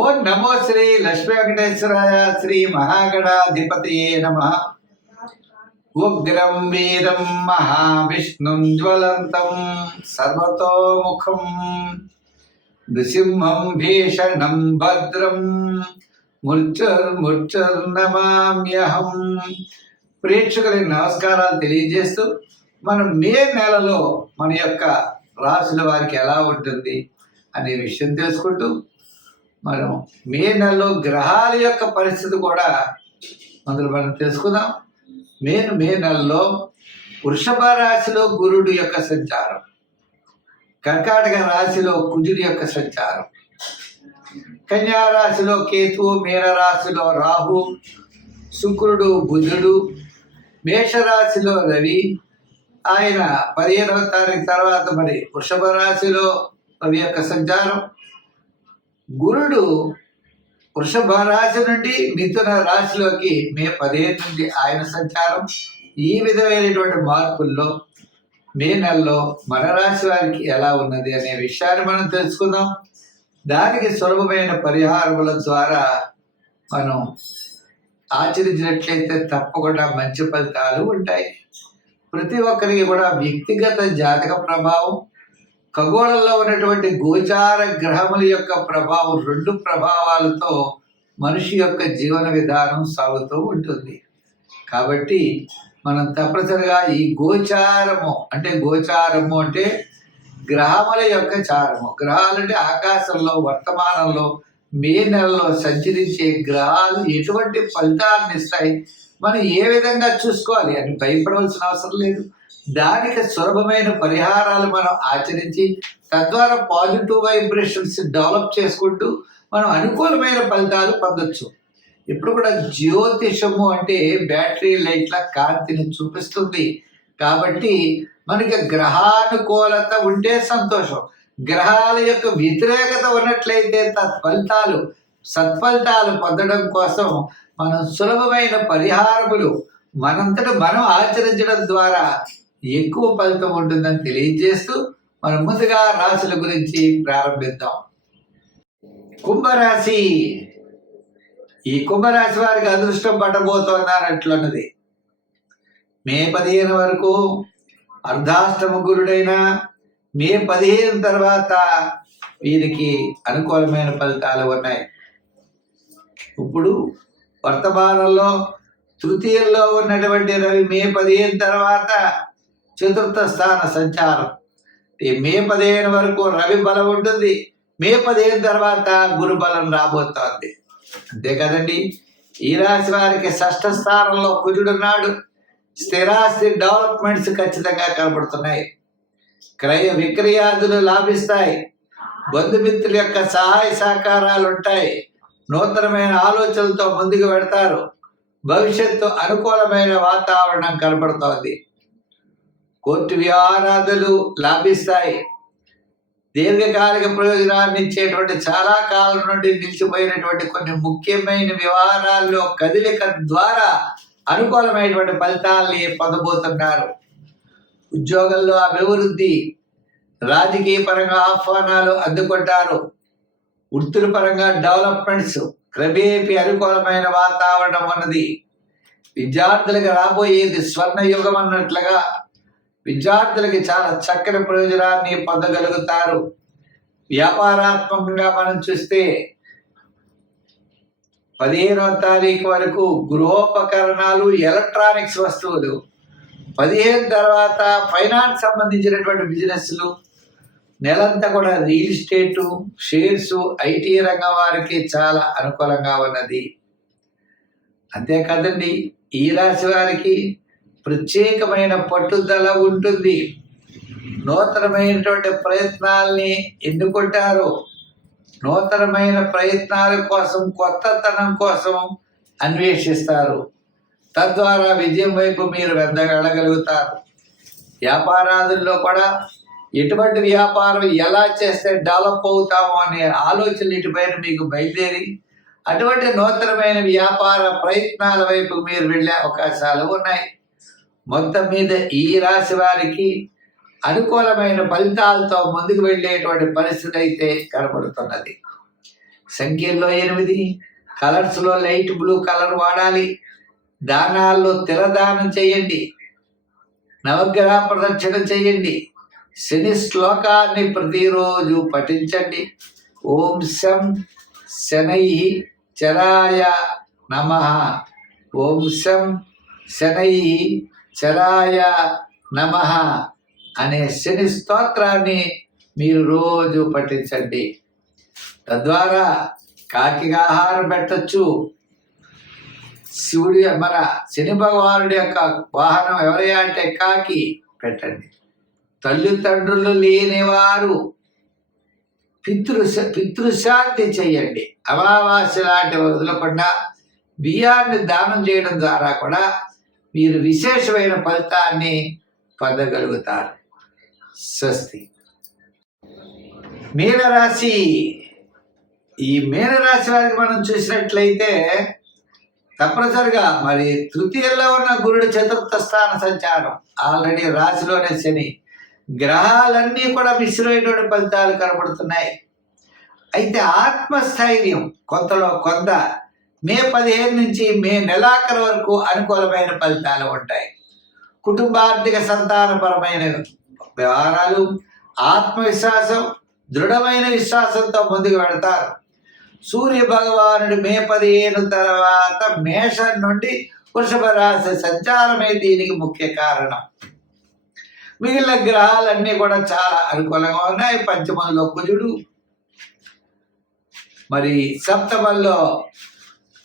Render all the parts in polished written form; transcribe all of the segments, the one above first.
ఓం నమో శ్రీ లక్ష్మీ వెంకటేశ్వరాయ శ్రీ మహాగణాధిపతయే నమః. ఉగ్రం వీరం మహావిష్ణుం జ్వలంతం సర్వతోముఖం నృసింహం భీషణం భద్రం మృత్యుర్నమామ్యహం. ప్రేక్షకులకు నమస్కారాలు తెలియజేస్తూ మనం మే నెలలో మన యొక్క రాశుల వారికి ఎలా ఉంటుంది అనే విషయం తెలుసుకుంటూ మనం మే నెలలో గ్రహాల యొక్క పరిస్థితి కూడా మనం తెలుసుకుందాం. మే నెలలో వృషభ రాశిలో గురుడు యొక్క సంచారం, కర్కాటక రాశిలో కుజుడి యొక్క సంచారం, కన్యా రాశిలో కేతువు, మీన రాశిలో రాహు, శుక్రుడు, బుధుడు, మేషరాశిలో రవి. ఆయన 15వ తారీఖు తర్వాత మరి వృషభ రాశిలో రవి యొక్క సంచారం. గురుడు వృషభ రాశి నుండి మిథున రాశిలోకి మే 15 నుండి ఆయన సంచారం. ఈ విధమైనటువంటి మార్పుల్లో మే నెలలో మన రాశి వారికి ఎలా ఉన్నది అనే విషయాన్ని మనం తెలుసుకుందాం. దానికి సులభమైన పరిహారముల ద్వారా మనం ఆచరించినట్లయితే తప్పకుండా మంచి ఫలితాలు ఉంటాయి. ప్రతి ఒక్కరికి కూడా వ్యక్తిగత జాతక ప్రభావం, ఖగోళంలో ఉన్నటువంటి గోచార గ్రహముల యొక్క ప్రభావం, 2 ప్రభావాలతో మనిషి యొక్క జీవన విధానం సాగుతూ ఉంటుంది. కాబట్టి మనం తప్పనిసరిగా ఈ గోచారము అంటే గ్రహముల యొక్క చారము. గ్రహాలంటే ఆకాశంలో వర్తమానంలో మే నెలలో సంచరించే గ్రహాలు ఎటువంటి ఫలితాలను ఇస్తాయి, మనం ఏ విధంగా చూసుకోవాలి అని భయపడవలసిన అవసరం లేదు. దానికి సులభమైన పరిహారాలు మనం ఆచరించి తద్వారా పాజిటివ్ వైబ్రేషన్స్ డెవలప్ చేసుకుంటూ మనం అనుకూలమైన ఫలితాలు పొందొచ్చు. ఇప్పుడు కూడా జ్యోతిషము అంటే బ్యాటరీ లైట్ల కాంతిని చూపిస్తుంది. కాబట్టి మనకి గ్రహానుకూలత ఉంటే సంతోషం, గ్రహాల యొక్క వ్యతిరేకత ఉన్నట్లయితే సత్ఫలితాలు పొందడం కోసం మనం సులభమైన పరిహారములు మనంతటా మనం ఆచరించడం ద్వారా ఎక్కువ ఫలితం ఉంటుందని తెలియజేస్తూ మనం ముందుగా రాశుల గురించి ప్రారంభిద్దాం. కుంభరాశి. ఈ కుంభరాశి వారికి అదృష్టం పట్టబోతోందన్నట్లున్నది. మే 15 వరకు అర్ధాష్టమ గురుడైన మే 15 తర్వాత వీరికి అనుకూలమైన ఫలితాలు ఉన్నాయి. ఇప్పుడు వర్తమానంలో తృతీయంలో ఉన్నటువంటి రవి మే 15 తర్వాత చతుర్థ స్థాన సంచారం. మే 15 వరకు రవి బలం ఉంటుంది, మే 15 తర్వాత గురు బలం రాబోతోంది. అంతే కదండి. ఈ రాశి వారికి 6వ స్థానంలో కుజుడున్నాడు. స్థిరాస్తి డెవలప్మెంట్స్ ఖచ్చితంగా కనబడుతున్నాయి. క్రయ విక్రయాదులు లాభిస్తాయి. బంధుమిత్రుల యొక్క సహాయ సహకారాలు ఉంటాయి. నూతనమైన ఆలోచనలతో ముందుకు పెడతారు. భవిష్యత్తు అనుకూలమైన వాతావరణం కనబడుతోంది. కోర్టు వ్యవహారాదులు లాభిస్తాయి. దీర్ఘకాలిక ప్రయోజనాన్ని ఇచ్చేటువంటి చాలా కాలం నుండి నిలిచిపోయినటువంటి కొన్ని ముఖ్యమైన వ్యవహారాల్లో కదలిక ద్వారా అనుకూలమైనటువంటి ఫలితాల్ని పొందబోతున్నారు. ఉద్యోగంలో అభివృద్ధి, రాజకీయ పరంగా ఆహ్వానాలు అందుకుంటారు. వృత్తుల పరంగా డెవలప్మెంట్స్, క్రమేపీ అనుకూలమైన వాతావరణం ఉన్నది. విద్యార్థులకు రాబోయేది స్వర్ణ యుగం అన్నట్లుగా విద్యార్థులకి చాలా చక్కని ప్రయోజనాన్ని పొందగలుగుతారు. వ్యాపారాత్మకంగా మనం చూస్తే 15వ తారీఖు వరకు గృహోపకరణాలు, ఎలక్ట్రానిక్స్ వస్తువులు, 15 తర్వాత ఫైనాన్స్ సంబంధించినటువంటి బిజినెస్లు, నెలంతా కూడా రియల్ ఎస్టేటు, షేర్స్, ఐటీ రంగం వారికి చాలా అనుకూలంగా ఉన్నది. అంతేకాదండి, ఈ రాశి వారికి ప్రత్యేకమైన పట్టుదల ఉంటుంది. నూతనమైనటువంటి ప్రయత్నాల్ని ఎన్నుకుంటారు. నూతనమైన ప్రయత్నాల కోసం, కొత్తతనం కోసం అన్వేషిస్తారు. తద్వారా విజయం వైపు మీరు వెళ్ళగలుగుతారు. వ్యాపారాదుల్లో కూడా ఎటువంటి వ్యాపారం ఎలా చేస్తే డెవలప్ అవుతామో అనే ఆలోచనలు ఇటుపైన మీకు బయలుదేరి అటువంటి నూతనమైన వ్యాపార ప్రయత్నాల వైపు మీరు వెళ్ళే అవకాశాలు ఉన్నాయి. మొత్తం మీద ఈ రాశి వారికి అనుకూలమైన ఫలితాలతో ముందుకు వెళ్ళేటువంటి పరిస్థితి అయితే కనబడుతున్నది. సంఖ్యల్లో 8, కలర్స్లో లైట్ బ్లూ కలర్ వాడాలి. దానాల్లో తిలదానం చేయండి. నవగ్రహ ప్రదక్షిణ చేయండి. శని శ్లోకాన్ని ప్రతిరోజు పఠించండి. ఓం శం శనై చరాయ నమః. ఓం శం శనై చరాయ నమః అనే శని స్తోత్రాన్ని మీరు రోజు పఠించండి. తద్వారా కాకికి ఆహారం పెట్టచ్చు. శివుడి మన శని భగవానుడి యొక్క వాహనం ఎవరయ్యా అంటే కాకి, పెట్టండి. తల్లిదండ్రులు లేనివారు పితృశాంతి చేయండి. అమావాస్య లాంటివి వదలకుండా బియ్యాన్ని దానం చేయడం ద్వారా కూడా మీరు విశేషమైన ఫలితాన్ని పొందగలుగుతారు. స్వస్తి. మీనరాశి. ఈ మీనరాశి వారికి మనం చూసినట్లయితే తప్పనిసరిగా మరి తృతీయంలో ఉన్న గురుడు చతుర్థ స్థాన సంచారం, ఆల్రెడీ రాశిలోనే శని, గ్రహాలన్నీ కూడా మిశ్రమైనటువంటి ఫలితాలు కనబడుతున్నాయి. అయితే ఆత్మస్థైర్యం కొంతలో కొంత మే 15 నుంచి మే నెలాఖరు వరకు అనుకూలమైన ఫలితాలు ఉంటాయి. కుటుంబార్థిక సంతానపరమైన వ్యవహారాలు, ఆత్మవిశ్వాసం, దృఢమైన విశ్వాసంతో ముందుకు వెళతారు. సూర్య భగవానుడు మే 15 తర్వాత మేషం నుండి వృషభ రాశి సంచారమే దీనికి ముఖ్య కారణం. మిగిలిన గ్రహాలన్నీ కూడా చాలా అనుకూలంగా ఉన్నాయి. పంచమంలో కుజుడు, మరి సప్తమంలో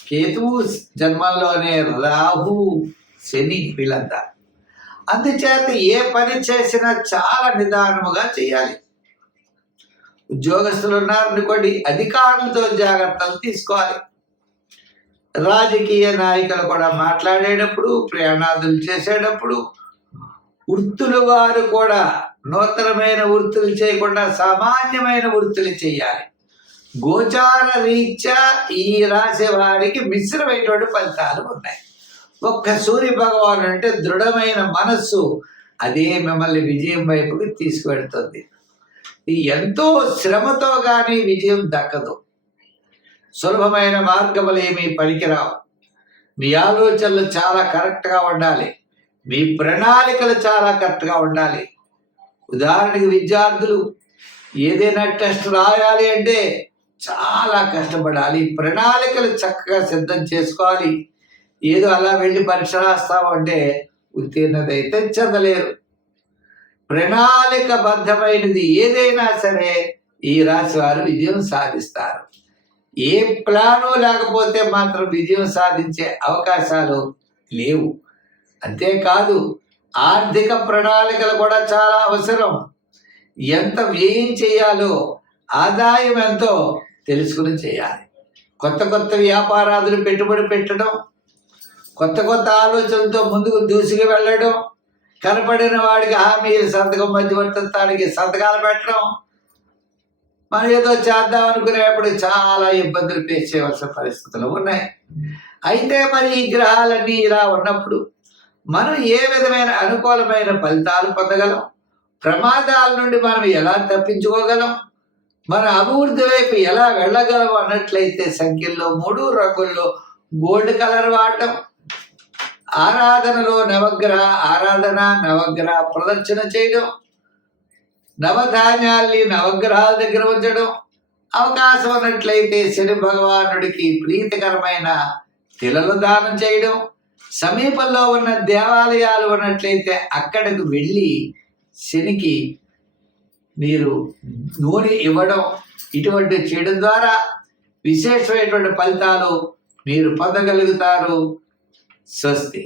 కేతువు, జన్మంలోనే రాహు, శని, వీళ్ళంతా. అందుచేత ఏ పని చేసినా చాలా నిదానముగా చేయాలి. ఉద్యోగస్తులు ఉన్నారనుకోండి, అధికారులతో జాగ్రత్తలు తీసుకోవాలి. రాజకీయ నాయకులు కూడా మాట్లాడేటప్పుడు, ప్రయాణాదులు చేసేటప్పుడు, వృత్తుల వారు కూడా నూతనమైన వృత్తులు చేయకుండా సామాన్యమైన వృత్తులు చేయాలి. గోచార రీత్యా ఈ రాశి వారికి మిశ్రమైనటువంటి ఫలితాలు ఉన్నాయి. ఒక్క సూర్య భగవాన్ అంటే దృఢమైన మనస్సు, అదే మిమ్మల్ని విజయం వైపుకి తీసుకువెడుతుంది. ఎంతో శ్రమతో కానీ విజయం దక్కదు. సులభమైన మార్గములు ఏమీ పనికిరావు. మీ ఆలోచనలు చాలా కరెక్ట్గా ఉండాలి. మీ ప్రణాళికలు చాలా కరెక్ట్గా ఉండాలి. ఉదాహరణకి విద్యార్థులు ఏదైనా టెస్ట్ రాయాలి అంటే చాలా కష్టపడాలి. ప్రణాళికలు చక్కగా సిద్ధం చేసుకోవాలి. ఏదో అలా వెళ్ళి పరీక్ష రాస్తామంటే ఉత్తీర్ణత అయితే చెందలేరు. ప్రణాళికబద్ధమైనది ఏదైనా సరే ఈ రాశి వారు విజయం సాధిస్తారు. ఏ ప్లాను లేకపోతే మాత్రం విజయం సాధించే అవకాశాలు లేవు. అంతేకాదు ఆర్థిక ప్రణాళికలు కూడా చాలా అవసరం. ఎంత వ్యయం చేయాలో, ఆదాయం ఎంతో తెలుసుకుని చేయాలి. కొత్త కొత్త వ్యాపారాదులు పెట్టుబడి పెట్టడం, కొత్త కొత్త ఆలోచనలతో ముందుకు దూసుకు వెళ్ళడం, కనపడిన వాడికి హామీలు సంతకం మధ్యవర్తిత్వానికి సంతకాలు పెట్టడం, మనం ఏదో చేద్దాం అనుకునేప్పుడు చాలా ఇబ్బందులు ఫేస్ చేయవలసిన పరిస్థితులు ఉన్నాయి. అయితే మరి ఈ గ్రహాలన్నీ ఇలా ఉన్నప్పుడు మనం ఏ విధమైన అనుకూలమైన ఫలితాలు పొందగలం? ప్రమాదాల నుండి మనం ఎలా తప్పించుకోగలం? మన అభివృద్ధి వైపు ఎలా వెళ్ళగలం అన్నట్లయితే సంఖ్యల్లో 3, రంగుల్లో గోల్డ్ కలర్ వాడటం, ఆరాధనలో నవగ్రహ ఆరాధన, నవగ్రహ ప్రదక్షిణ చేయడం, నవధాన్యాల్ని నవగ్రహాల దగ్గర ఉంచడం, అవకాశం ఉన్నట్లయితే శని భగవానుడికి ప్రీతికరమైన తిలలు దానం చేయడం, సమీపంలో ఉన్న దేవాలయాలు ఉన్నట్లయితే అక్కడికి వెళ్ళి శనికి మీరు నూనె ఇవ్వడం, ఇటువంటి చేయడం ద్వారా విశేషమైనటువంటి ఫలితాలు మీరు పొందగలుగుతారు. స్వస్తి.